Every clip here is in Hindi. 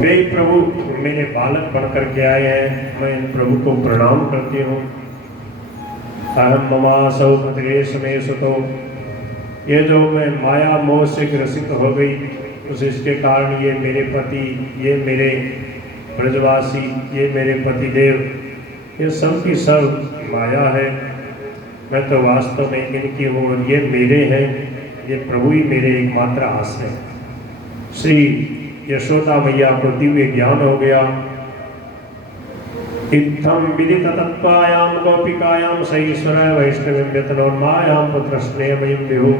वे प्रभु मेरे बालक बन करके आए हैं, मैं इन प्रभु को प्रणाम करती हूँ। अहम ममासौ पुत्रेश में सुतो, ये जो मैं माया मोह से ग्रसित हो गई उस इसके कारण ये मेरे पति, ये मेरे ब्रजवासी, ये मेरे पतिदेव, ये सब की सब माया है। मैं तो वास्तव में इनकी हूँ और ये मेरे हैं, ये प्रभु ही मेरे एकमात्र आश्रय हैं। श्री यशोदा मैया को दिव्य ज्ञान हो गया। इत्थम विदित तत्त्वायाम गोपिकायाम सईश्वर वैष्णवीं व्यतनोन्मायाम पुत्र स्नेहमयीं विभु।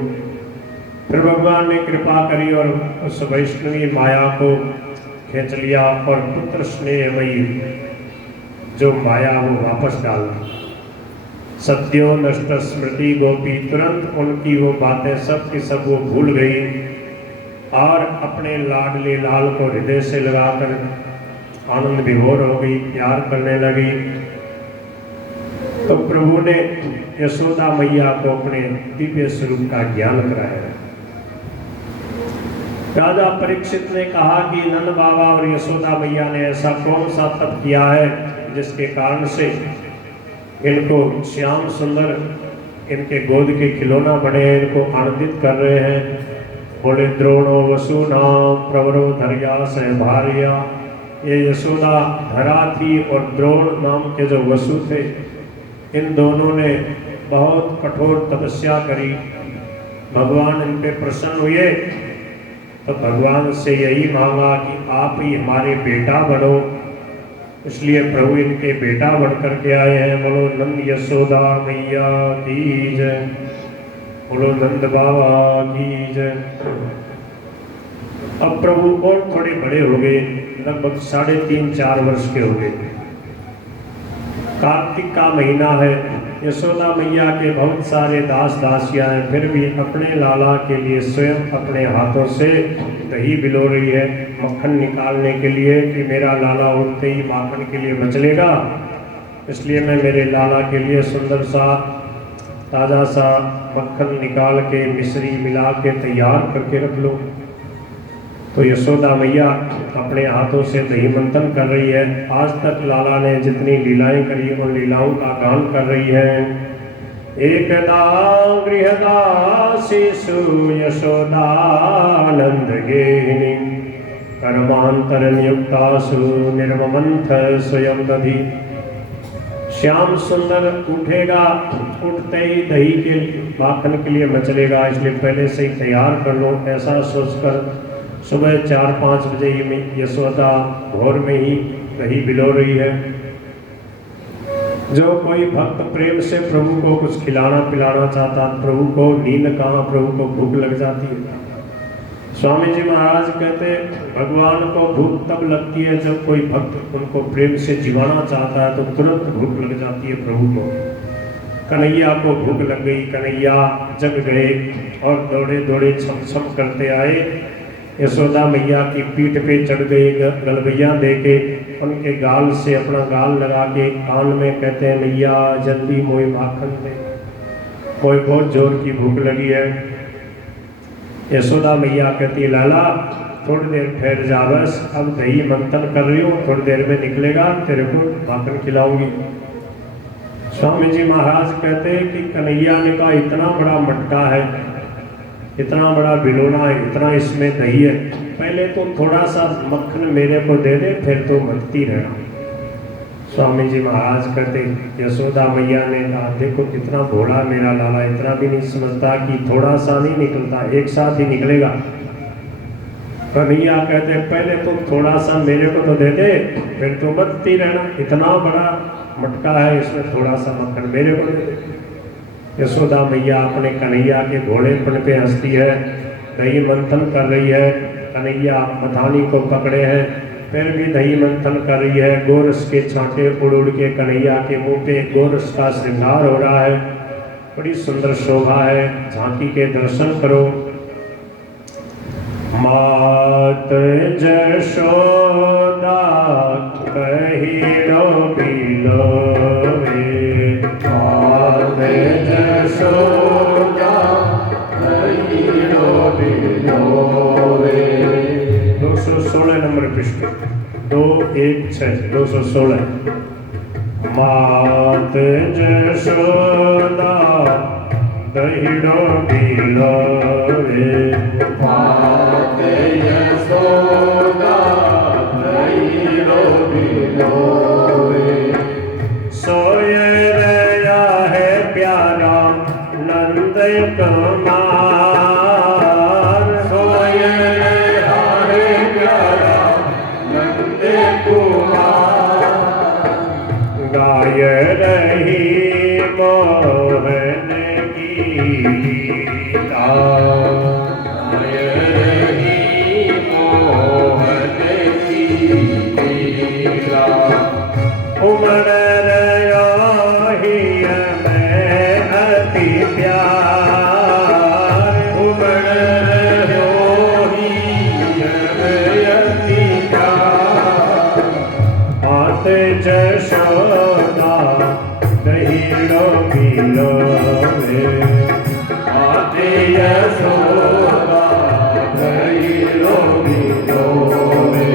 फिर भगवान ने कृपा करी और उस वैष्णवी माया को खींच लिया और पुत्र स्नेहमयी जो माया वो वापस डाल दी। सत्यो नष्ट स्मृति गोपी, तुरंत उनकी वो बातें सब की सब वो भूल गई और अपने लाडले लाल को हृदय से लगाकर आनंद विभोर हो गई, प्यार करने लगी। तो प्रभु ने यशोदा मैया को अपने दिव्य स्वरूप का ज्ञान कराया। राजा परीक्षित ने कहा कि नंद बाबा और यशोदा मैया ने ऐसा कौन सा तप किया है जिसके कारण से इनको श्याम सुंदर इनके गोद के खिलौना बने, इनको आनंदित कर रहे हैं। बोले द्रोणो वसु नाम प्रवरो धर्या सहभार्या। ये यशोदा धरा थी और द्रोण नाम के जो वसु थे, इन दोनों ने बहुत कठोर तपस्या करी। भगवान इन पे प्रसन्न हुए तो भगवान से यही मांगा कि आप ही हमारे बेटा बनो, इसलिए प्रभु इनके बेटा बन करके आए हैं। बोलो नंद यशोदा मैया की जय, बोलो नंद बाबा की जय। अब प्रभु और थोड़े बड़े हो गए, लगभग 3.5-4 वर्ष के हो गए। कार्तिक का महीना है, यशोदा मैया के बहुत सारे दास दासियां हैं, फिर भी अपने लाला के लिए स्वयं अपने हाथों से दही बिलो रही है मक्खन निकालने के लिए कि मेरा लाला उठते ही माखन के लिए मचलेगा, इसलिए मैं मेरे लाला के लिए सुंदर सा ताज़ा सा मक्खन निकाल के मिश्री मिला के तैयार करके रख लो। तो यशोदा मैया अपने हाथों से दही मंथन कर रही है। आज तक लाला ने जितनी लीलाएं करी उन लीलाओं का गान कर रही है। एकदा गृहदासीषु यशोदानंद गेहिनी, कर्मांतरं युक्तासु निर्ममंथ स्वयं दधि। श्याम सुंदर उठेगा, उठते ही दही के माखन के लिए मचलेगा, इसलिए पहले से ही तैयार कर लो। ऐसा सोचकर सुबह 4-5 बजे ही यशोदा भोर में ही दही बिलो रही है। जो कोई भक्त प्रेम से प्रभु को कुछ खिलाना पिलाना चाहता, प्रभु को नींद कहाँ, प्रभु को भूख लग जाती है। स्वामी जी महाराज कहते भगवान को भूख तब लगती है जब कोई भक्त उनको प्रेम से जिवाना चाहता है, तो तुरंत भूख लग जाती है प्रभु को। कन्हैया को भूख लग गई, कन्हैया जग गए और दौड़े दौड़े छम छम करते आए। यशोदा मैया की पीठ पे चढ़ गए, गलगैया दे के उनके गाल से अपना गाल लगा के कान में कहते हैं मैया जल्दी मोई माखन दे, कोई बहुत जोर की भूख लगी है। यशोदा मैया कहती है लाला थोड़ी देर ठहर जा, बस अब दही मंथन कर रही हूँ, थोड़ी देर में निकलेगा तेरे को माखन खिलाऊंगी। स्वामी जी महाराज कहते हैं कि कन्हैया ने कहा इतना बड़ा मटका है, इतना बड़ा बिलोना है, इतना इसमें दही है, पहले तो थोड़ा सा मक्खन मेरे को दे दे, फिर तो मलती रहना। स्वामी जी महाराज कहते यशोदा मैया ने कहा देखो कितना भोला मेरा लाला, इतना भी नहीं समझता कि थोड़ा सा नहीं निकलता, एक साथ ही निकलेगा। कन्हैया कहते पहले तो थोड़ा सा मेरे को तो दे दे, फिर तो मलती रहना, इतना बड़ा मटका है, इसमें थोड़ा सा मक्खन मेरे को दे दे। यशोदा मैया अपने कन्हैया के घोड़ेपन पे हंसती है, दही मंथन कर रही है। कन्हैया मथानी को पकड़े हैं, फिर भी दही मंथन कर रही है। गोरस के छांटे उड़ उड़ के कन्हैया के मुंह पे गोरस का श्रृंगार हो रहा है, बड़ी सुंदर शोभा है। झांकी के दर्शन करो। मात जशोदा कहिरो बिलोवे, मात जशोदा कहिरो बिलोवे। 216 नंबर पृष्ठ 216 मात जशोदा दहिड़ो बिलावे मात यशोदा दहिड़ो बिलावे सोय रया है प्यारा नंद कुमार सोय रया है प्यारा नंद कुमार गाय रही मोहन की लीला गाय रही मोहन की लीला उमड़ रया ही मैं अति प्यार उमड़ रयो ही अति प्यार मात जशोदा दहिड़ो बिलावे मात यशोदा दहिड़ो बिलावे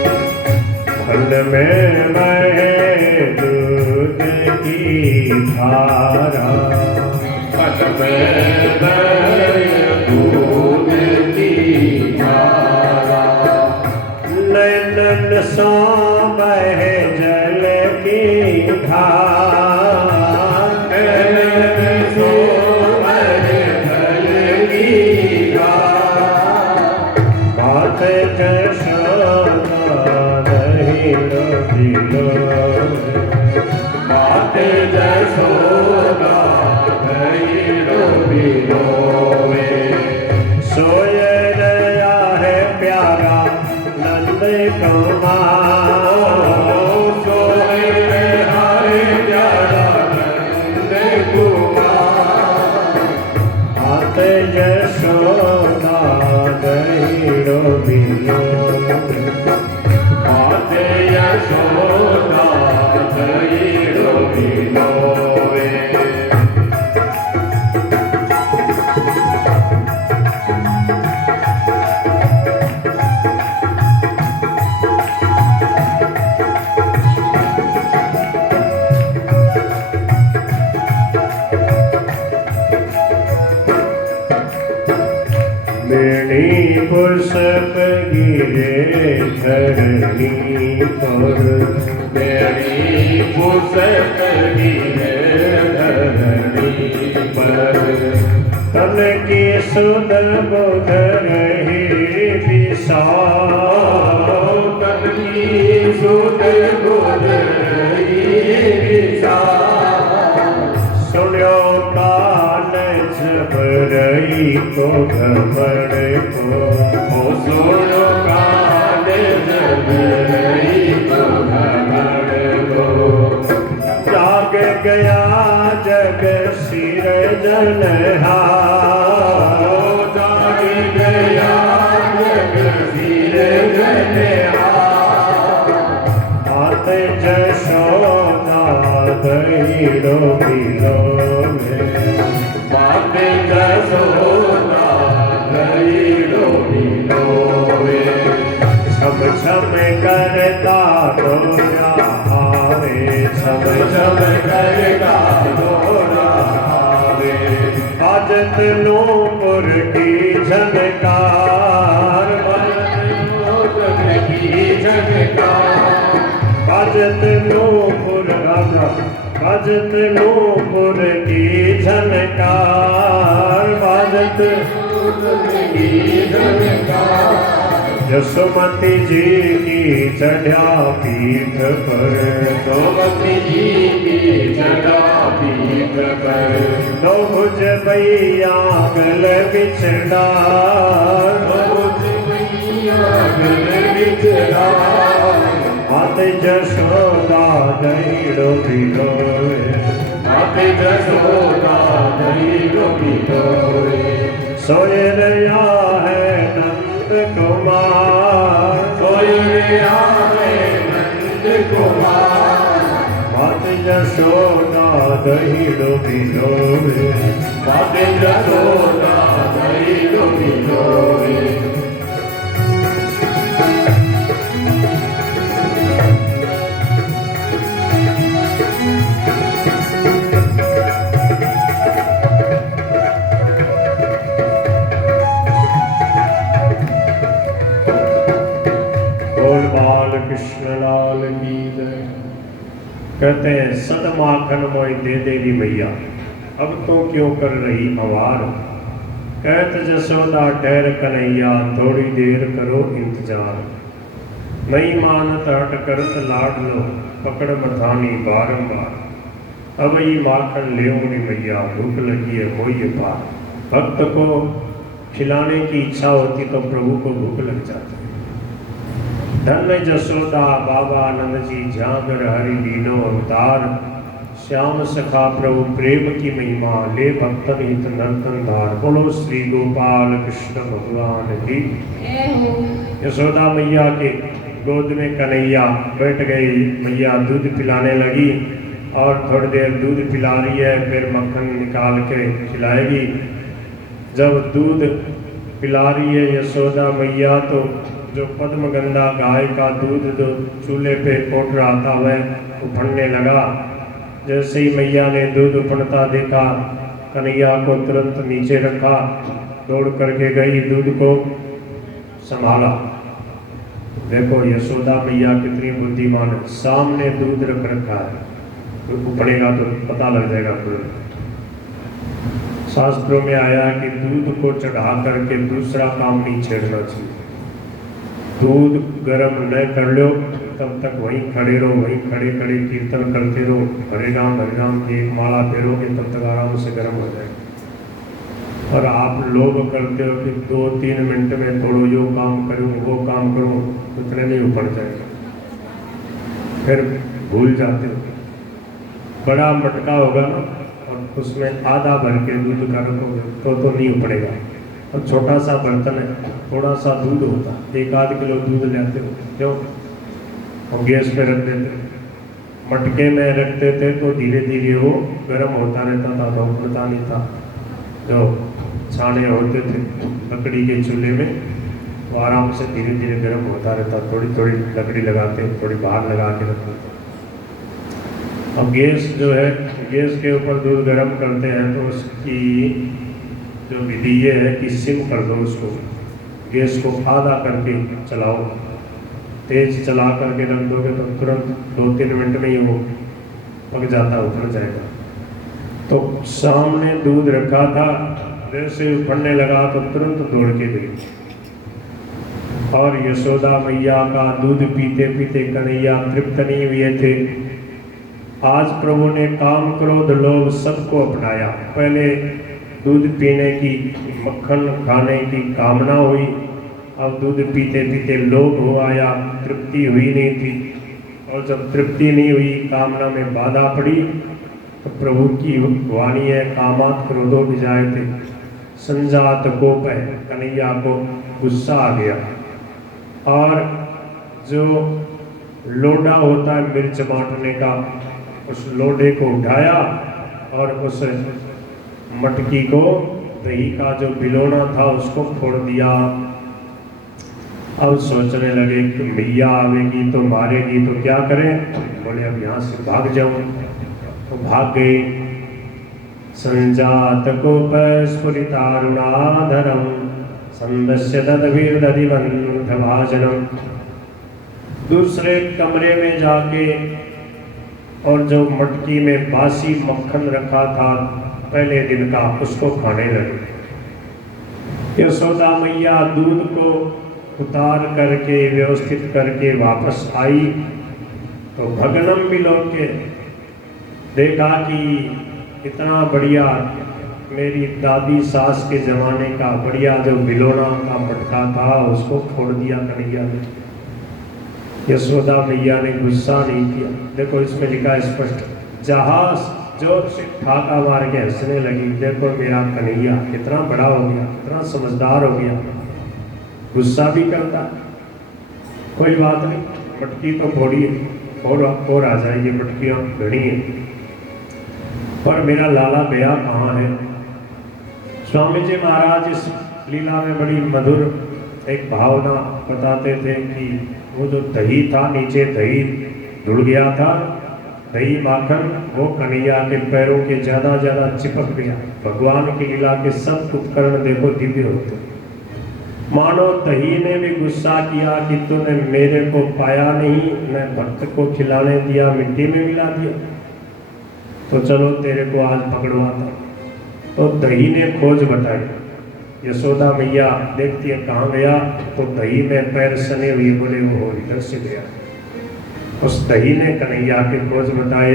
फल में बहे दूध की धारा पट में दूध की धारा नैनन सो बहे जल की धार नैनन सो बहे जल की धार मात जशोदा दहिड़ो बिलावे मात जशोदा दहिड़ो बिलावे सोय रया है प्यारा नंद कुमार सोय रया है प्यारा नंद कुमार मात जशोदा दहिड़ो बिलावे मात यशोदा दहिड़ो बिलावे बेणी पुष्प गिरे धरणी पर मेरी पुस्तक गिरे धरणी पर तन की सुध बुध रही विशाल तन की सुध बुध रही विशाल सुन्यो कान जब रही को घमड़ को ओ सुनो कान जब रही तो घमड़ को जाग गया जग सिर जनहार जाग गया जग सिर जनहार मात जशोदा दहिड़ो बिलावे मात जशोदा दहिड़ो बिलावे छम छम करता डोरा आवे छम छम छम करता डोरा आवे बाजत नूपुर की झनकार की झनकार बाजत नूपुर राजा बाजत नूपुर की झनकार बाजत की झनकार यशोमती जी की चढ़ा पीठ पर सोमती जी की चढ़ा पीठ पर दो भुज भैया गल बिछड़ा मात जशोदा दहिड़ो बिलावे माते जसोदा दही गोपी लोए सोए रया है नंद कुमार, सोई आवे नंद कुमार माते जसोदा दही गोपी लोए माते जसोदा दही गोपी लोए बोल बाल कृष्ण लाल की जय। कहते हैं सद माखन मोय दे देवी मैया, अब तो क्यों कर रही अवार। कहत जसोदा ठहर कन्हैया, थोड़ी देर करो इंतजार। नहीं मानत हट करत लाड लो, पकड़ मथानी बारंबार। अब ये माखन ले मैया, भूख लगी है मोई पार। भक्त को खिलाने की इच्छा होती तो प्रभु को भूख लग जाती। धन्य जसोदा बाबा आनंद जी, जागर हरि लीनो अवतार। श्याम सखा प्रभु प्रेम की महिमा, ले भक्तन हित नर्तन धार। बोलो श्री गोपाल कृष्ण भगवान की। यशोदा मैया के गोद में कन्हैया बैठ गई। मैया दूध पिलाने लगी और थोड़ी देर दूध पिला रही है, फिर मक्खन निकाल के खिलाएगी। जब दूध पिला रही है यशोदा मैया, तो जो पद्मगंधा गाय का दूध जो चूल्हे पे कोट रहा था वह उफनने लगा। जैसे ही मैया ने दूध उफनता देखा, कन्हैया को तुरंत नीचे रखा, दौड़ करके गई, दूध को संभाला। देखो यशोदा मैया कितनी बुद्धिमान है, सामने दूध रख रखा है, तो उफनेगा तो पता लग जाएगा तुरंत। शास्त्रों में आया कि दूध को चढ़ा करके दूसरा काम नहीं छेड़ना चाहिए। दूध गर्म न कर लो तब तक वहीं खड़े रहो, वहीं खड़े खड़े कीर्तन करते रहो, हरे राम की एक माला फेरोगे तब तक आराम से गर्म हो जाएगा। और आप लोग करते हो कि 2-3 मिनट में थोड़ो यो काम करूँ वो काम करूँ, उतने में ऊपर जाएगा, फिर भूल जाते हो। बड़ा मटका होगा ना और उसमें आधा भर के दूध का रखोगे तो नहीं उपड़ेगा। और छोटा सा बर्तन है, थोड़ा सा दूध होता, 1-8 किलो दूध लेते हो, क्यों और गैस पे रख देते, मटके में रखते थे तो धीरे धीरे वो गर्म होता रहता था, तो उठता नहीं था। जो छाने होते थे लकड़ी के चूल्हे में, वो आराम से धीरे धीरे गर्म होता रहता। थोड़ी थोड़ी लकड़ी लगाते, थोड़ी बाहर लगा के रखते थे। अब गैस जो है, गैस के ऊपर दूध गर्म करते हैं तो उसकी जो विधि ये है कि सिम कर दो उसको, गैस को आधा करके चलाओ। तेज चला करके रख दोगे तो तुरंत 2-3 मिनट में ही वो पक जाता, उतर जाएगा। तो सामने दूध रखा था, जैसे उफनने लगा तो तुरंत दौड़ के गई। और यशोदा मैया का दूध पीते पीते कन्हैया तृप्त नहीं हुए थे। आज प्रभु ने काम क्रोध लोभ सबको अपनाया। पहले दूध पीने की, मक्खन खाने की कामना हुई, अब दूध पीते पीते लोभ हो आया, तृप्ति हुई नहीं थी। और जब तृप्ति नहीं हुई, कामना में बाधा पड़ी, तो प्रभु की वाणी है, कामात क्रोधो विजायते, संजात कोप है, कन्हैया को गुस्सा आ गया। और जो लोडा होता है मिर्च बांटने का, उस लोडे को उठाया और उस मटकी को, दही का जो बिलोना था उसको फोड़ दिया। अब सोचने लगे कि मैया आवेगी तो मारेगी, तो क्या करें। बोले अब यहाँ से भाग जाऊं, तो भाग गए। संजात कोप स्फुरितारुणाधरम संदस्य तद्वीर्दधिवन्धभाजनम। दूसरे कमरे में जाके और जो मटकी में बासी मक्खन रखा था पहले दिन का, उसको खाने लगे। यशोदा मैया दूध को उतार करके व्यवस्थित करके वापस आई, तो भगनम मिलो के देखा कि इतना बढ़िया मेरी दादी सास के ज़माने का बढ़िया जो बिलोना का मटका था, उसको फोड़ दिया कन्हैया ने। यशोदा मैया ने गुस्सा नहीं किया। देखो इसमें लिखा है स्पष्ट, जहाँ जोर से ठाका मार के हंसने लगी, देखो मेरा कन्हैया कितना बड़ा हो गया, कितना समझदार हो गया, गुस्सा भी करता है। कोई बात नहीं, मटकी तो थोड़ी है और आ जाएगी, मटकियाँ घड़ी है, पर मेरा लाला गया कहाँ है। स्वामी जी महाराज इस लीला में बड़ी मधुर एक भावना बताते थे कि वो जो दही था, नीचे दही धुल गया था, दही माखन वो कन्हैया के पैरों के ज़्यादा चिपक गया। भगवान की लीला के सब उपकरण देखो दिव्य होते। मानो दही ने भी गुस्सा किया कि तूने मेरे को पाया नहीं, मैं भक्त को खिलाने दिया, मिट्टी में मिला दिया, तो चलो तेरे को आज पकड़वाता। तो दही ने खोज बताई, यशोदा मैया देखती है कहाँ गया, तो दही में पैर सने हुए, बोले वो इधर से गया। उस दही ने कन्हैया के खोज बताए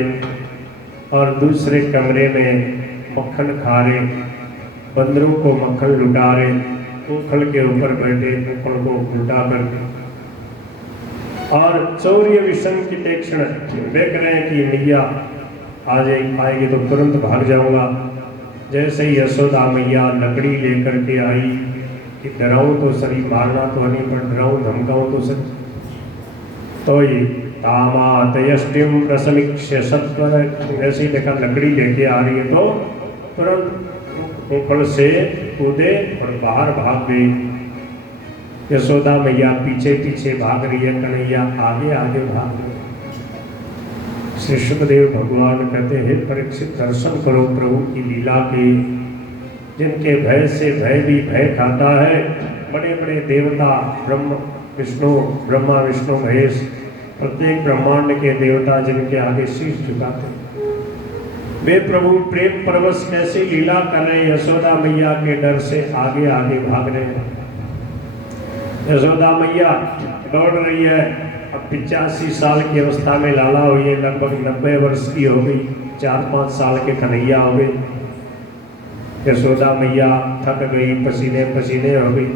और दूसरे कमरे में मक्खन खा रहे, बंदरों को मक्खन लुटा रहे, उखल के ऊपर बैठे, उखल को उल्टा करके, और चौर्य विषम की तीक्ष्ण देख रहे हैं कि मैया आ आएगी तो तुरंत भाग जाऊंगा। जैसे ही यशोदा मैया लकड़ी लेकर के आई कि डराऊं तो सही, मारना तो नहीं पर डराऊं धमकाऊं तो सही, तो ये तामातयष्टिम प्रसमीक्ष्य सत्वर, ऐसी देखा लकड़ी लेके आ रही है तो तुरंत ऊपर से कूदे और बाहर भाग गई। यशोदा मैया पीछे पीछे भाग रही है, कन्हैया आगे आगे भाग रही है। श्री सुखदेव भगवान कहते हैं, परीक्षित दर्शन करो प्रभु की लीला के, जिनके भय से भय भी भय खाता है। बड़े बड़े देवता ब्रह्मा विष्णु महेश, प्रत्येक ब्रह्मांड के देवता जिनके आगे शीश झुकाते, वे प्रभु प्रेम परवश कैसी लीला कर रहे हैं, यशोदा मैया के डर से आगे आगे भाग रहे हैं। यशोदा मैया दौड़ रही है, अब 85 साल की अवस्था में लाला हुई है, लगभग 90 वर्ष की हो गई, 4-5 साल के कन्हैया हो गए। यशोदा मैया थक गई, पसीने पसीने हो गई।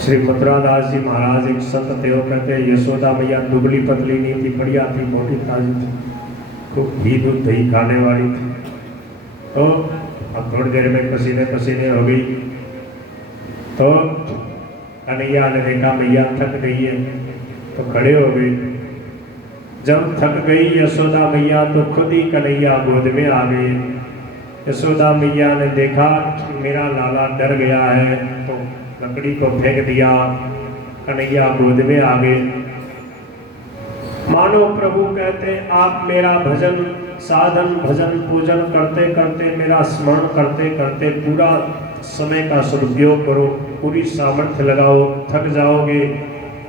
श्री मथुरादास जी महाराज एक संत थे, वो कहते हैं यशोदा मैया दुबली पतली नहीं थी, बढ़िया थी, मोटी ताजी थी, खूब घी दूध दही खाने वाली थी। तो अब थोड़ी देर में पसीने पसीने हो गई, तो कन्हैया ने देखा मैया थक गई है तो खड़े हो गए। जब थक गई यशोदा मैया तो खुद ही कन्हैया गोद में आ गए। यशोदा मैया ने देखा मेरा लाला डर गया है तो लकड़ी को फेंक दिया, कन्हैया गोद में आ गए। मानो प्रभु कहते आप मेरा भजन साधन भजन पूजन करते करते, मेरा स्मरण करते करते पूरा समय का सदुपयोग करो, पूरी सामर्थ्य लगाओ, थक जाओगे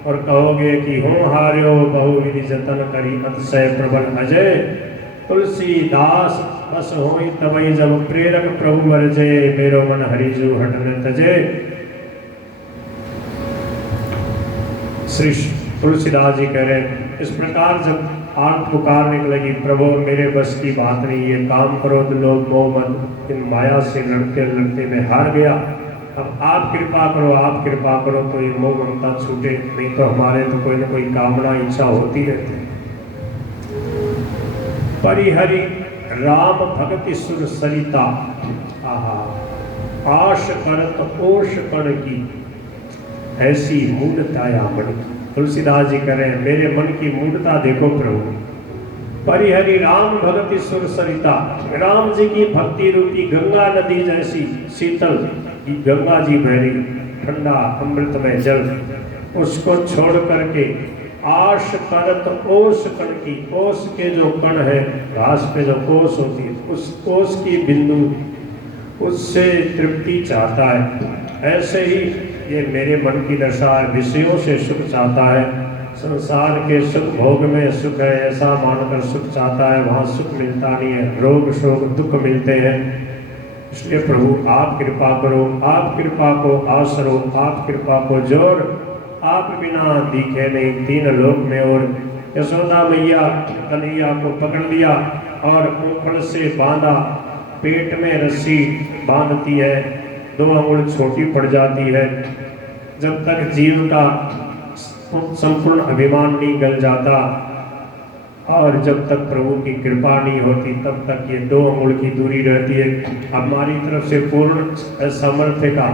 और कहोगे कि हों हार्यो बहुविधि जतन करी अतिशय प्रबल अजय। तुलसीदास बस होई तबई जब प्रेरक प्रभु वर्जे, मेरो मन हरिजु हटन तजे। श्री तुलसीदास जी कह रहे हैं, इस प्रकार जब आंख पुकारने लगी, प्रभु मेरे बस की बात नहीं, ये काम करो तो लोग मोह मत, इन माया से लड़ते लड़ते मैं हार गया, अब आप कृपा करो, आप कृपा करो तो ये मोह ममता छूटे, नहीं तो हमारे तो कोई ना कोई कामना इच्छा होती रहती। परिहरि राम भगति सुर सरिता, आहा आश करत ओष कण की, ऐसी मूढ़ताया मन की। तुलसीदास जी कह रहे हैं मेरे मन की मूढ़ता देखो प्रभु। परिहरि राम भगति सुर सरिता, राम जी की भक्ति रूपी गंगा नदी जैसी शीतल गंगा जी बह रही, ठंडा अमृतमय जल, उसको छोड़ करके आश करत ओस कण की, ओस के जो कण है घास पे जो ओस होती है, उस ओस की बिंदु उससे तृप्ति चाहता है। ऐसे ही ये मेरे मन की दशा है, विषयों से सुख चाहता है, संसार के सुख भोग में सुख है ऐसा मानकर सुख चाहता है, वहाँ सुख मिलता नहीं है, रोग शोक दुख मिलते हैं। इसलिए प्रभु आप कृपा करो, आप कृपा को आसरो, आप कृपा को जोर, आप बिना दिखे नहीं तीन लोक में। और यशोदा मैया कन्हैया को पकड़ लिया और ऊपर से बांधा, पेट में रस्सी बांधती है, 2 अंगुल छोटी पड़ जाती है। जब तक जीव का संपूर्ण अभिमान नहीं गल जाता और जब तक प्रभु की कृपा नहीं होती तब तक ये 2 अंगुल की दूरी रहती है। हमारी तरफ से पूर्ण सामर्थ्य का,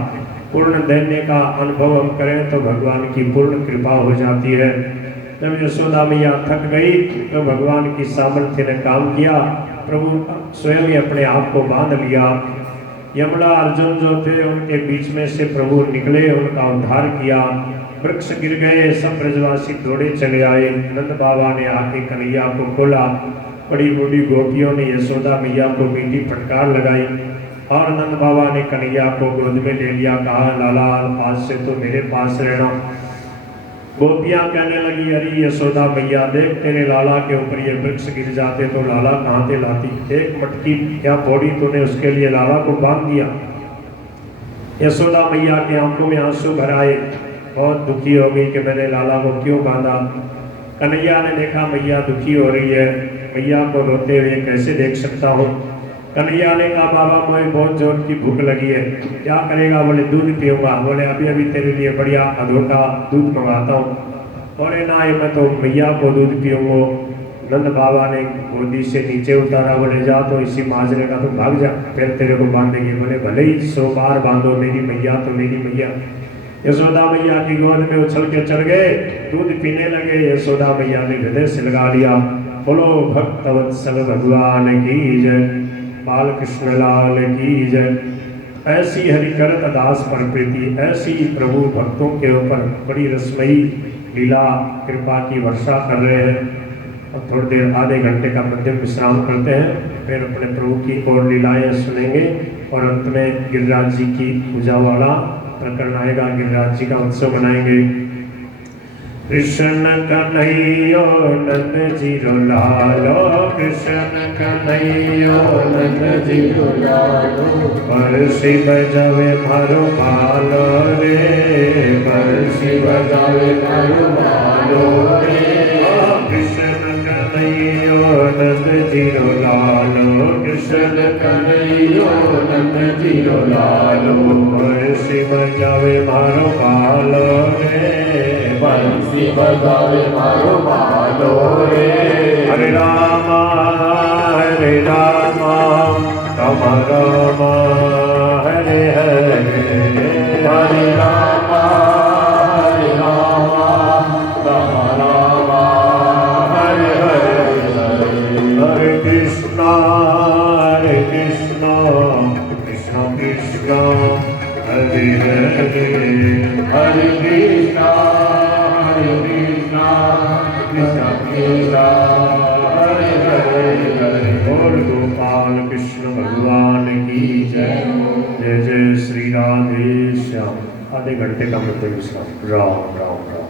पूर्ण देने का अनुभव हम करें तो भगवान की पूर्ण कृपा हो जाती है। जब यशोदा मैया थक गई तो भगवान की सामर्थ्य ने काम किया, प्रभु स्वयं ही अपने आप को बांध लिया। यमला अर्जुन जो थे उनके बीच में से प्रभु निकले, उनका उद्धार किया। वृक्ष गिर गए, सब ब्रजवासी दौड़े चले आए। नंद बाबा ने आके कन्हैया को खोला। बड़ी बूढ़ी गोपियों ने यशोदा मैया को मीठी फटकार लगाई और नंद बाबा ने कन्हैया को गोद में ले लिया। कहा, लाला आज से तो मेरे पास रहना। गोपियां कहने लगी, अरे यशोदा मैया देख, तेरे लाला के ऊपर ये वृक्ष गिर जाते तो लाला कहाँ से लाती? एक मटकी क्या फोड़ी तूने उसके लिए लाला को बांध दिया। यशोदा मैया के आंखों में आंसू भर आए, बहुत दुखी हो गई कि मैंने लाला को क्यों बांधा। कन्हैया ने देखा मैया दुखी हो रही है, मैया को रोते हुए कैसे देख सकता हूँ। कन्हैया ने कहा, बाबा मुझे बहुत जोर की भूख लगी है, क्या करेगा? बोले दूध पीऊँगा। बोले अभी अभी तेरे लिए बढ़िया अधोटा दूध मंगाता हूँ। बोले ना, मैं तो मैया को दूध पीऊँगा। नंद बाबा ने गोदी से नीचे उतारा। बोले जा तो इसी माजरे का तो भाग जा, फिर तेरे को बांधेंगे। बोले भले ही 100 बार बांधो, मेरी मैया तो मेरी मैया। यशोदा मैया की गोद में उछल के चढ़ गए, दूध पीने लगे। यशोदा मैया ने हृदय से लगा लिया। बोलो भक्तवत्सल भगवान की जय, बाल कृष्ण लाल की जय। ऐसी हरिकरत दास पर प्रीति, ऐसी प्रभु भक्तों के ऊपर बड़ी रसमयी लीला कृपा की वर्षा कर रहे हैं। और थोड़ी देर, आधे घंटे का मध्यम विश्राम करते हैं, फिर अपने प्रभु की और लीलाएं सुनेंगे और अंत में गिरिराज जी की पूजा वाला प्रकरण आएगा, गिरिराज जी का उत्सव मनाएंगे। कृष्ण कन्हैया नंद जी लालो, कृष्ण कन्हैया नंद जी लालो। बरसी बजावे मारो बालो रे, बरसी बजावे मारो बालो रे। कृष्ण कन्हैया नंद जी लालो, कृष्ण कन्हैया नंद जी लालो। बरसी बजावे मारो बालो रे, बंसी बजावे मारो बालो रे। हरे राम राम राम हरे हरे, हरे राम राम हरे हरे। हरे कृष्णा कृष्ण कृष्ण हरे हरे, हरे कृष्णा कृष्ण कृष्ण हरे हरे। बोल गोपाल कृष्ण भगवान की जय। जय जय श्री राधे श्याम। आधे घंटे का मध्य विश्राम। राम राम राम।